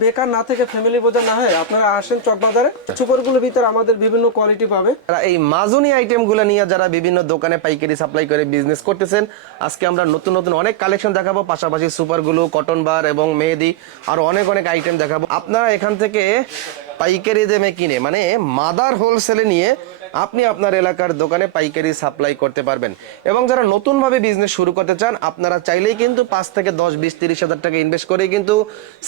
বেকার না থেকে ফ্যামিলি বোঝা না হয় আপনারা আসেন চকবাজারে। সুপারগুলোর ভিতরে আমাদের বিভিন্ন কোয়ালিটি পাবে। এই মাজুনি আইটেমগুলো নিয়ে যারা বিভিন্ন দোকানে পাইকারি সাপ্লাই করে বিজনেস করতেছেন, আজকে আমরা নতুন নতুন অনেক কালেকশন দেখাবো, পাশাপাশি সুপারগুলো, কটন বার এবং মেহেদি আর অনেক অনেক আইটেম দেখাবো। আপনারা এখান থেকে পাইকারি দামে কিনে মানে মাদার হোলসেলে নিয়ে আপনি আপনার এলাকার দোকানে পাইকারি সাপ্লাই করতে পারবেন। এবং যারা নতুনভাবে বিজনেস শুরু করতে চান, আপনারা চাইলেই কিন্তু 5 থেকে 10, 20, 30 হাজার টাকা ইনভেস্ট করে কিন্তু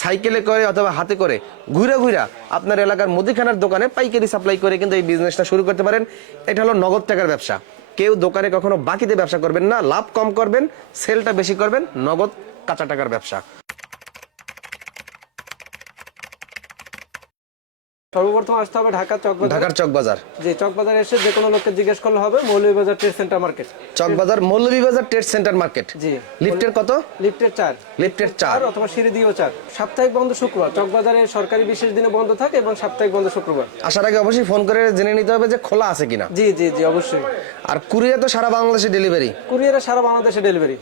সাইকেলে করে অথবা হাতে করে ঘুরে ঘুরে আপনার এলাকার মুদিখানার দোকানে পাইকারি সাপ্লাই করে কিন্তু এই বিজনেসটা শুরু করতে পারেন। এটা হলো নগদ টাকার ব্যবসা। কেউ দোকানে কখনো বাকিতে ব্যবসা করবেন না, লাভ কম করবেন, সেলটা বেশি করবেন, নগদ কাঁচা টাকার ব্যবসা। সর্বপ্রথম আসতে হবে ঢাকার চকবাজার। জি, চকবাজারে এসে যে কোনো লোককে জিজ্ঞেস করলে হবে Moulvibazar trade center market. Chawkbazar Moulvibazar trade center market. জি। লিফটের কত? লিফটের 4। লিফটের 4 অথবা সিঁড়ি দিয়েও 4। সাপ্তাহিক বন্ধ শুক্রবার। চকবাজারে সরকারি বিশেষ দিনে বন্ধ থাকে এবং সাপ্তাহিক বন্ধ শুক্রবার। আসার আগে অবশ্যই ফোন করে জেনে নিতে হবে যে খোলা আছে কিনা। জি জি জি, অবশ্যই। আর কুরিয়ার তো সারা বাংলাদেশে ডেলিভারি। কুরিয়ারে সারা বাংলাদেশে ডেলিভারি।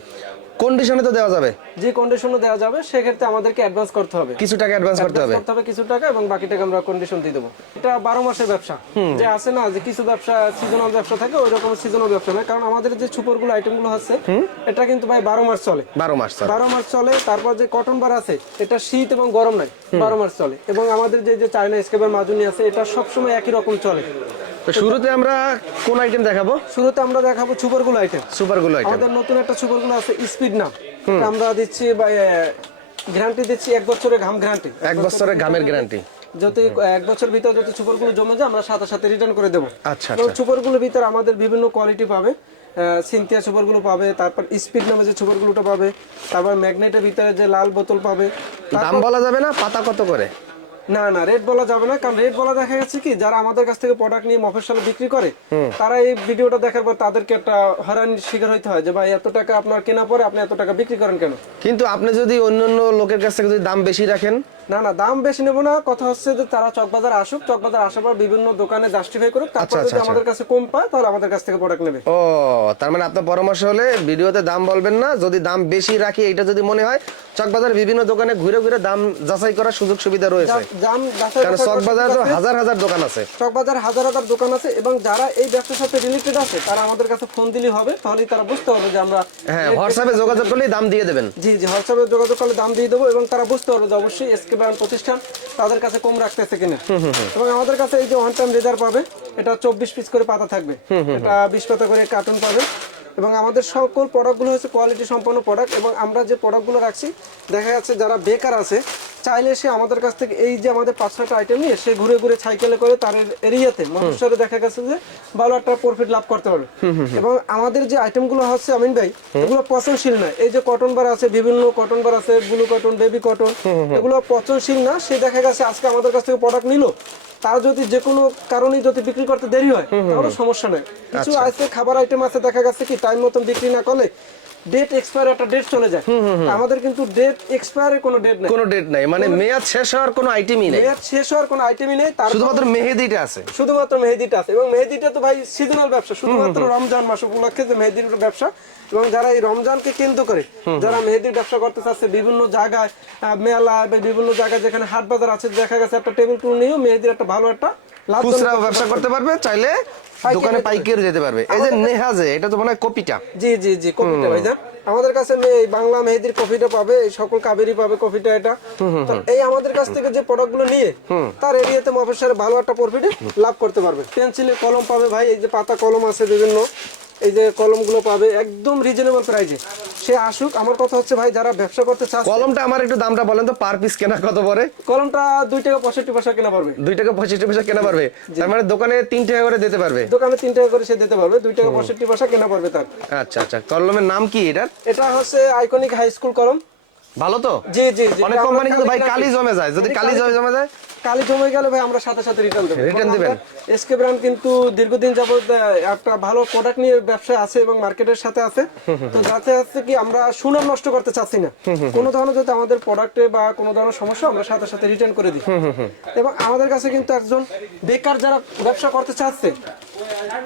কন্ডিশনে তো দেওয়া যাবে। যে কন্ডিশনে দেওয়া যাবে সেক্ষেত্রে আমাদেরকে অ্যাডভান্স করতে হবে। কিছু টাকা অ্যাডভান্স করতে হবে কিছু টাকা, এবং বাকি টাকা আমরা কন্ডিশন দিয়ে দেবো। এটা 12 মাসের ব্যবসা। যে আছে না যে কিছু ব্যবসা সিজনাল ব্যবসা থাকে, ওই রকম সিজনাল ব্যবসা না। কারণ আমাদের যে সুপারগুলো আইটেমগুলো আছে এটা কিন্তু ভাই 12 মাস চলে। 12 মাস চলে। তারপর যে কটন বার আছে এটা শীত এবং গরম নাই, 12 মাস চলে। এবং আমাদের যে চায়না স্কেপের মাজুনি আছে এটা সবসময় একই রকম চলে। তো শুরুতে আমরা কোন আইটেম দেখাবো? শুরুতে আমরা দেখাবো সুপারগুলো আইটেম। আমাদের নতুন একটা সুপারগুলো আছে স্পিড নাম। আমরা দিচ্ছি গ্যারান্টি দিচ্ছি 1 বছরের ঘাম গ্যারান্টি। 1 বছরের ঘামের গ্যারান্টি। যদি 1 বছর ভিতরে যদি সুপারগুলো জমে যায় আমরা সাথে সাথে রিটার্ন করে দেবো। আচ্ছা। সুপারগুলোর ভিতরে আমাদের বিভিন্ন কোয়ালিটি পাবে। সিনথিয়া সুপারগুলো পাবে, তারপর স্পিড নামে যে সুপারগুলোটা পাবে, তারপর ম্যাগনেটের ভিতরে যে লাল বোতল পাবে। দাম বলা যাবে না? পাতা কত করে? না না, রেট বলা যাবে না। কারণ রেট বলা দেখা যাচ্ছে কি যারা আমাদের কাছ থেকে প্রোডাক্ট নিয়ে মফস্বলে বিক্রি করে তারা এই ভিডিওটা দেখার পর তাদেরকে একটা হয়রানির শিকার হইতে হয় যে ভাই এত টাকা আপনার কেনা পরে আপনি এত টাকা বিক্রি করেন কেন। কিন্তু আপনি যদি অন্যান্য লোকের কাছ থেকে যদি দাম বেশি রাখেন? না না, দাম বেশি নেব না। কথা হচ্ছে যে তারা চকবাজার আসুক, চকবাজার আসার পর বিভিন্ন দোকানে জাস্টিফাই করুক, তারপর যদি আমাদের কাছে কম পায় তাহলে আমাদের কাছ থেকে প্রোডাক্ট নেবে। ও, তার মানে আপনার পরামর্শ হলে ভিডিওতে দাম বলবেন না। যদি দাম বেশি রাখি এটা যদি মনে হয়, চকবাজার বিভিন্ন দোকানে ঘুরে ঘুরে দাম যাচাই করার সুযোগ সুবিধা রয়েছে। দাম যাচাই, কারণ চকবাজারে তো হাজার হাজার দোকান আছে। চকবাজার হাজার হাজার দোকান আছে, এবং যারা এই ব্যবসার সাথে রিলেটেড আছে তারা আমাদের কাছে ফোন দিলে হবে, তাহলেই তারা বুঝতে পারবে যে আমরা হোয়াটসঅ্যাপে যোগাযোগ করলেই দাম দিয়ে দেবেন। জি জি, হোয়াটসঅ্যাপে যোগাযোগ করলে দাম দিয়ে দেবো, এবং তারা বুঝতে পারবে যে অবশ্যই এসকে ব্র্যান্ড প্রতিষ্ঠান তাদের কাছে কম রাখতেছে কিনা। এবং আমাদের কাছে এই যে ওয়ান টাইম রেজার পাবে, এটা 24 পিস করে পাতা থাকবে, এটা 20 পাতা করে কার্টুন পাবে। এবং আমাদের সকল প্রোডাক্টগুলো হচ্ছে কোয়ালিটি সম্পন্ন প্রোডাক্ট। এবং আমরা যে প্রোডাক্টগুলো রাখছি, দেখা যাচ্ছে যারা বেকার আছে চাইলে সে আমাদের কাছ থেকে এই যে আমাদের 5-6টা আইটেম নিয়ে সে ঘুরে ঘুরে সাইকেলে করে তার এরিয়াতে মফস্বলে দেখা গেছে যে ভালো একটা প্রফিট লাভ করতে পারবে। এবং আমাদের যে আইটেমগুলো হচ্ছে আমিন ভাই, এগুলো পচনশীল না। এই যে কটন বার আছে, বিভিন্ন কটন বার আছে, ব্লু কটন, বেবি কটন, এগুলো পচনশীল না। সে দেখা গেছে আজকে আমাদের কাছ থেকে প্রোডাক্ট নিল, তার যদি যে কোনো কারণে যদি বিক্রি করতে দেরি হয় তাহলে সমস্যা নেই। কিছু আছে খাবার আইটেম আছে, দেখা গেছে কি টাইম মতন বিক্রি না করলে ডেট এক্সপায়ার একটা ডেট চলে যায়। আমাদের কিন্তু ডেট এক্সপায়ারের কোনো ডেট নাই। কোনো ডেট নাই, মানে মেয়াদ শেষ হওয়ার কোনো আইটেমই নেই। মেয়াদ শেষ হওয়ার কোনো আইটেমই নেই। শুধুমাত্র মেহেদিটা আছে। শুধুমাত্র মেহেদিটা আছে। এবং মেহেদিটা তো ভাই সিজনাল ব্যবসা, শুধুমাত্র রমজান মাস উপলক্ষে যে মেহেদির ব্যবসা। এবং যারা এই রমজানকে কেন্দ্র করে যারা মেহেদির ব্যবসা করতে চাচ্ছে, বিভিন্ন জায়গায় মেলা বা বিভিন্ন জায়গায় যেখানে হাট বাজার আছে, দেখা গেছে একটা টেবিল টুল নিয়েও মেহেদির একটা ভালো একটা খুচরা ব্যবসা করতে পারবে, চাইলে দোকানে পাইকারি যেতে পারবে। এই যে নেহাজে, এটা তো মনে হয় কপিটা। জি জি জি, কপিটা ভাইজান। আমাদের কাছে বাংলা মেহেদির কফিটা পাবে, এই সকল কাবেরি পাবে কফিটা। এটা এই আমাদের কাছ থেকে যে প্রোডাক্টগুলো নিয়ে তার এরিয়াতে মফস্বলে ভালো একটা প্রফিটে লাভ করতে পারবে। পেন্সিলের কলম পাবে ভাই, এই যে পাতা কলম আছে বিভিন্ন, এই যে কলমগুলো পাবে একদম রিজনেবল প্রাইসে। সে আসুক। আমার কথা হচ্ছে ভাই যারা ব্যবসা করতে চাচ্ছে, কলমটা আমার একটু দামটা বলেন তো, পার পিস কেনা কত পড়ে? কলমটা 2 টাকা 65 পয়সা কেনা পারবে। 2 টাকা 65 পয়সা কেনা পারবে, তার মানে দোকানে 3 টাকা করে দিতে পারবে। দোকানে 3 টাকা করে সে দিতে পারবে, 2 টাকা 65 পয়সা কেনা পারবে তার। আচ্ছা আচ্ছা, কলমের নাম কি এটার? এটা হচ্ছে আইকনিক হাই স্কুল কলম। ভালো তো? জি জি জি। অনেক কোম্পানি কিন্তু ভাই কালি জমে যায়, যদি কালি জমে যায়, কালি জমে গেলে ভাই আমরা সাথে সাথে রিটার্ন দেব। রিটার্ন দিবেন। এসকে ব্র্যান্ড কিন্তু দীর্ঘদিন যাবত একটা ভালো প্রোডাক্ট নিয়ে ব্যবসা আছে এবং মার্কেটের সাথে আছে। তো যাতে আছে কি আমরা সুনাম নষ্ট করতে চাচ্ছি না। কোনো ধরনের যদি আমাদের প্রোডাক্টে বা কোনো ধরনের সমস্যা, আমরা সাথে সাথে রিটার্ন করে দিই। এবং আমাদের কাছে কিন্তু একজন বেকার যারা ব্যবসা করতে চাচ্ছে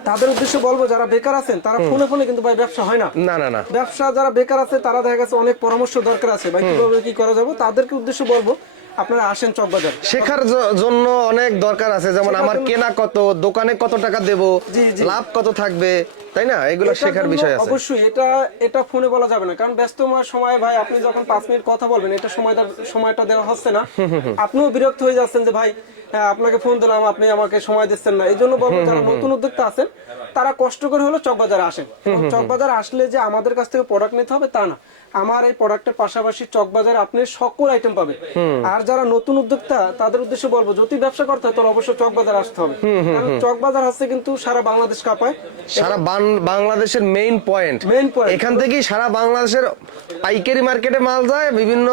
তাদের উদ্দেশ্যে বলবো, যারা বেকার আছেন তারা ফোনে ফোনে কিন্তু ভাই ব্যবসা হয় না। না না না, ব্যবসা যারা বেকার আছে তারা দেখা গেছে অনেক পরামর্শ দরকার আছে ভাই, কিভাবে কি করা যাবে। তাদেরকে উদ্দেশ্যে বলবো আপনারা আসেন চকবাজার। শেখার জন্য অনেক দরকার আছে, যেমন আমার কেনা কত, দোকানে কত টাকা দেব, জি, জি। লাভ কত থাকবে, তাই না? এগুলো এটার শেখার জন্য বিষয় আছে। অবশ্যই এটা ফোনে বলা যাবে না, কারণ ব্যস্তময় সময় ভাই আপনি যখন 5 মিনিট কথা বলবেন, এটা সময়টা দেওয়া হচ্ছে না। আপনিও বিরক্ত হয়ে যাচ্ছেন যে ভাই আপনাকে ফোন দিলাম, আপনি আমাকে সময় দিচ্ছেন না। এই জন্য বলবো যারা নতুন উদ্যোক্তা আছেন তারা কষ্ট করে হলো চকবাজারে আসেন। চকবাজারে আসলে যে আমাদের কাছ থেকে প্রোডাক্ট নিতে হবে তা না, আমার এই প্রোডাক্টের পাশাপাশি চকবাজারে আপনি সকল আইটেম পাবেন। আর যারা নতুন উদ্যোক্তা তাদের উদ্দেশ্যে বলবো, যদি ব্যবসা করতে হয় তাহলে অবশ্যই চকবাজার আসতে হবে, কারণ চকবাজার হচ্ছে কিন্তু সারা বাংলাদেশ কাঁপায়। সারা বাংলাদেশের মেইন পয়েন্ট, এখান থেকেই সারা বাংলাদেশের পাইকারি মার্কেটে মাল যায়, বিভিন্ন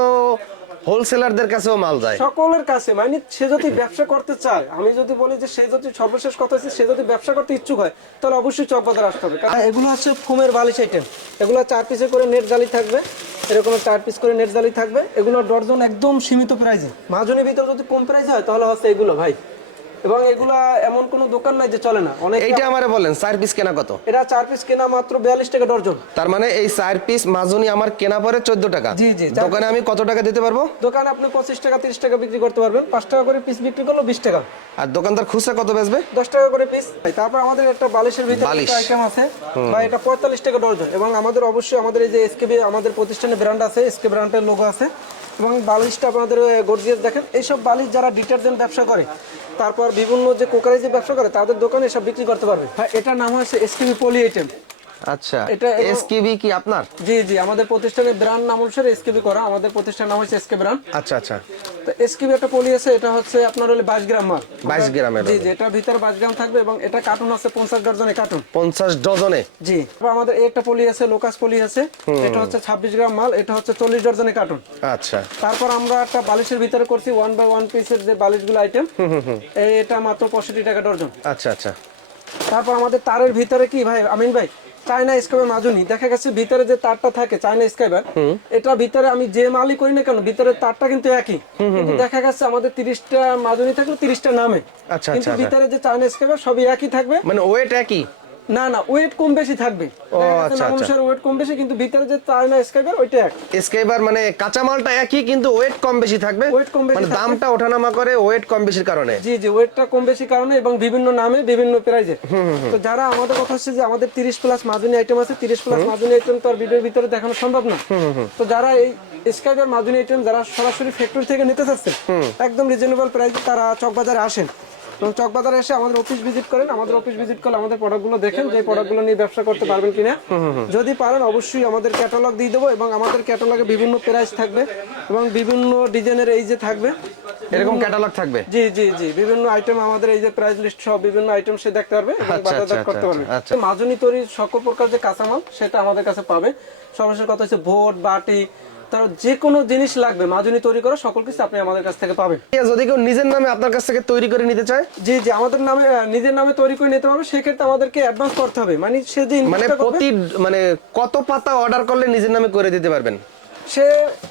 হোলসেলারদের কাছেও মাল যায়, সকলের কাছে। মানে সে যদি ব্যবসা করতে চায়, আমি যদি বলি যে সে যদি সর্বশেষ কথা হচ্ছে সে যদি ব্যবসা করতে ইচ্ছুক হয় তাহলে অবশ্যই চকবাজার আসতে হবে। এগুলো হচ্ছে ফোমের বালিশ আইটেম, এগুলো 4 পিসে করে নেট জালি থাকবে, এরকম 4 পিস করে নেট জালি থাকবে। এগুলো ডর্জন একদম সীমিত প্রাইসে, মাঝনের ভিতরে যদি কম প্রাইস হয় তাহলে হচ্ছে এগুলো ভাই। এবং এগুলা এমন কোনো দোকান নাই যে চলে না। অনেক এইটা আমারে বলেন 4 পিস কেনা কত? এটা 4 পিস কেনা মাত্র 42 টাকা ডর্জন। তার মানে এই 4 পিস মাজুনি আমার কেনা পরে 14 টাকা। জি, জি। দোকানে আমি কত টাকা দিতে পারবো? দোকানে আপনি 25 টাকা 30 টাকা বিক্রি করতে পারবেন, 5 টাকা করে পিস বিক্রি করলে 20 টাকা। আর দোকানদার খুচরা কত বেচবে? 10 টাকা করে পিস। তারপর আমাদের একটা বালিশের ভিতরে বালিশ। একটা আইটেম আছে ভাই, এটা 45 টাকা ডর্জন। এবং আমাদের অবশ্যই আমাদের এই যে এসকেবি আমাদের প্রতিষ্ঠানের ব্র্যান্ড আছে, এসকে ব্র্যান্ডের লোগো আছে। এবং বালিশটা আপনাদের গর্জিয়াস দেখেন। এইসব বালিশ যারা ডিটারজেন্ট ব্যবসা করে, তারপর বিভিন্ন যে কোকারাইজে ব্যবসা করে তাদের দোকানে এসব বিক্রি করতে পারবে। হ্যাঁ, এটার নাম হচ্ছে এসকেবি পলি আইটেম। আচ্ছা, এটা এসকেবি কি আপনার? জি, জি, আমাদের প্রতিষ্ঠানের ব্র্যান্ড নাম অনুসারে এসকেবি করা, আমাদের প্রতিষ্ঠানের নাম হচ্ছে এসকে ব্র্যান্ড। আচ্ছা আচ্ছা। তো এসকেবি একটা পলি আছে, এটা হচ্ছে আপনার হলো 22 গ্রাম মাল। 22 গ্রামের। জি, জি, এটার ভিতরে 22 গ্রাম থাকবে এবং এটা কার্টুন আছে 50 ডজনে কার্টুন। 50 ডজনে? জি। তারপর আমাদের একটা পলি আছে, লোকাস পলি আছে, এটা হচ্ছে 26 গ্রাম মাল, এটা হচ্ছে 40 ডজনে কার্টুন। আচ্ছা। তারপর আমরা একটা বালিশের ভিতরে করছি 1 বাই 1 পিসের যে বালিশগুলো আইটেম, এটা মাত্র 65 টাকা ডজন। আচ্ছা আচ্ছা। তারপর আমাদের তারের ভিতরে কি ভাই আমিন ভাই, চায়না স্কাইবার মাজুনি, দেখা গেছে ভিতরে যে তারটা থাকে চায়না স্কাইবার, এটা ভিতরে আমি যে মালই করি না কেন ভিতরে তারটা কিন্তু একই, কিন্তু দেখা গেছে আমাদের 30টা মাজুনি থাকলে 30টা নামে, আচ্ছা কিন্তু আচ্ছা। ভিতরে যে চায়না স্কাইবার সবই একই থাকবে। মানে ওয়েট একই? না না, ওয়েট কম বেশি থাকবে। আচ্ছা আচ্ছা। ওয়েট কম বেশি, কিন্তু ভিতরে যে চায়না স্কাইবার ওইটা এক। স্কাইবার মানে কাঁচামালটা একই কিন্তু ওয়েট কম বেশি থাকবে, ওয়েট কম বেশি মানে থাকবে। দামটা ওঠানামা করে ওয়েট কম বেশির কারণে। জি, জি, ওয়েটটা কম বেশি কারণে এবং বিভিন্ন নামে বিভিন্ন প্রাইজে। তো যারা আমাদের কথা হচ্ছে যে আমাদের 30 প্লাস মাজুনি আইটেম আছে, 30 প্লাস মাজুনি আইটেম তো আর ভিডিওর ভিতরে দেখানো সম্ভব না। তো যারা এই স্কাইবার মাজুনি আইটেম যারা সরাসরি ফ্যাক্টরি থেকে নিতে চাচ্ছেন একদম রিজনেবল প্রাইসে, তারা চকবাজারে আসেন এবং চকবাজারে এসে আমাদের অফিস ভিজিট করেন। আমাদের অফিস ভিজিট করলে আমাদের প্রোডাক্টগুলো দেখেন যে প্রোডাক্টগুলো নিয়ে ব্যবসা করতে পারবেন কিনা। যদি পারেন অবশ্যই আমাদের ক্যাটালগ দিয়ে দেবো এবং আমাদের ক্যাটালগে বিভিন্ন প্রাইস থাকবে এবং বিভিন্ন ডিজাইনের এই যে থাকবে, এরকম ক্যাটালগ থাকবে। জি, জি, জি, বিভিন্ন আইটেম আমাদের এই যে প্রাইস লিস্ট সব বিভিন্ন আইটেম সে দেখতে পারবে এবং আচ্ছা, বাজারজাত আচ্ছা, করতে পারবে। আচ্ছা। মাজুনি তৈরির সকল প্রকার যে কাঁচামাল সেটা আমাদের কাছে পাবে। সর্বশেষ কথা হচ্ছে ভোট বাটি, তার যে কোনো জিনিস লাগবে মাজুনি তৈরি করা সকল কিছু আপনি আমাদের কাছ থেকে পাবেন। যদি কেউ নিজের নামে আপনার কাছ থেকে তৈরি করে নিতে চায়? জি, জি, আমাদের নামে নিজের নামে তৈরি করে নিতে পারবে। সেক্ষেত্রে আমাদেরকে অ্যাডভান্স করতে হবে, মানে সে যে মানে মানে কত পাতা অর্ডার করলে নিজের নামে করে দিতে পারবেন? সে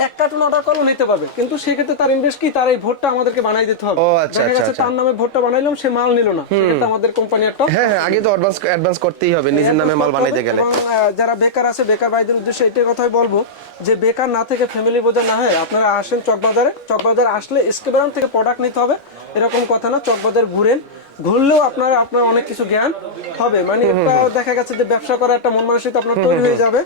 1 কার্টুন অর্ডার করলেও নিতে পারবে, কিন্তু সেক্ষেত্রে তার ইনভেস্ট কি, তার এই ভোটটা আমাদেরকে বানাই দিতে হবে। ও আচ্ছা দেখা আচ্ছা গেছে আচ্ছা। তার নামে ভোটটা বানাইলাম, সে মাল নিল না, সেক্ষেত্রে আমাদের কোম্পানি একটা হ্যাঁ হ্যাঁ, আগে তো অ্যাডভান্স করতেই হবে নিজের নামে মাল বানাইতে গেলে। এবং যারা বেকার আছে বেকার ভাইদের উদ্দেশ্যে এটাই কথাই বলবো যে বেকার না থেকে ফ্যামিলি বোঝা না হয় আপনারা আসেন চকবাজারে। চকবাজার আসলে এসকে ব্র্যান্ড থেকে প্রোডাক্ট নিতে হবে এরকম কথা না, চকবাজার ঘুরলেও আপনার অনেক কিছু জ্ঞান হবে। মানে এটা দেখা গেছে যে ব্যবসা করার একটা মন মানসিকতা আপনার তৈরি হয়ে যাবে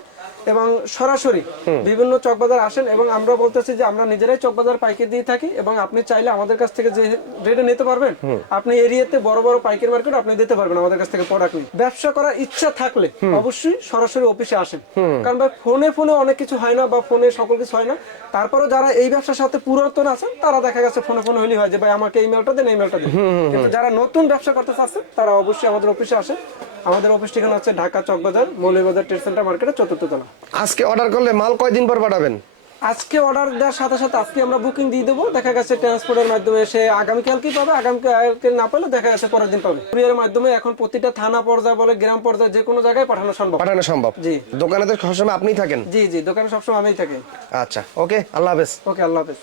এবং সরাসরি বিভিন্ন চকবাজার আসেন। এবং আমরা বলতেছি যে আমরা নিজেরাই চকবাজার পাইকারি দিয়ে থাকি এবং আপনি চাইলে আমাদের কাছ থেকে যে রেটে নিতে পারবেন, আপনি এরিয়াতে বড় বড় পাইকারি মার্কেট আপনি দিতে পারবেন আমাদের কাছ থেকে প্রোডাক্ট নিয়ে। ব্যবসা করার ইচ্ছা থাকলে অবশ্যই সরাসরি অফিসে আসেন, কারণ ভাই ফোনে অনেক কিছু হয় না বা ফোনে সকল কিছু হয় না। তারপরেও যারা এই ব্যবসার সাথে পুরাতন আছেন তারা দেখা গেছে ফোনে হলেই হয় যে ভাই আমাকে এই মেলটা দেন, এই মেলটা দেন। কিন্তু যারা নতুন ব্যবসা করতে চাচ্ছেন তারা অবশ্যই আমাদের অফিসে আসেন। আমাদের অফিস ঠিকানা হচ্ছে ঢাকা চকবাজার মৌলভীবাজার ট্রেড সেন্টার মার্কেটের 4th তলা। আজকে অর্ডার করলে মাল কয়দিন পর পাঠাবেন? আজকে অর্ডার দেওয়ার সাথে সাথে আজকে আমরা বুকিং দিয়ে দেবো। দেখা গেছে ট্রান্সপোর্টের মাধ্যমে সে আগামীকালকেই পাবে, আগামীকালকে না পেলে দেখা গেছে পরের দিন পাবে। কুরিয়ারের মাধ্যমে এখন প্রতিটা থানা পর্যায়ে বলে গ্রাম পর্যায়ে যে কোনো জায়গায় পাঠানো সম্ভব। জি, দোকানে তো সবসময় আপনিই থাকেন? জি, জি, দোকানে সবসময় আমিই থাকি। আচ্ছা, ওকে, আল্লাহ হাফেজ। ওকে, আল্লাহ হাফেজ।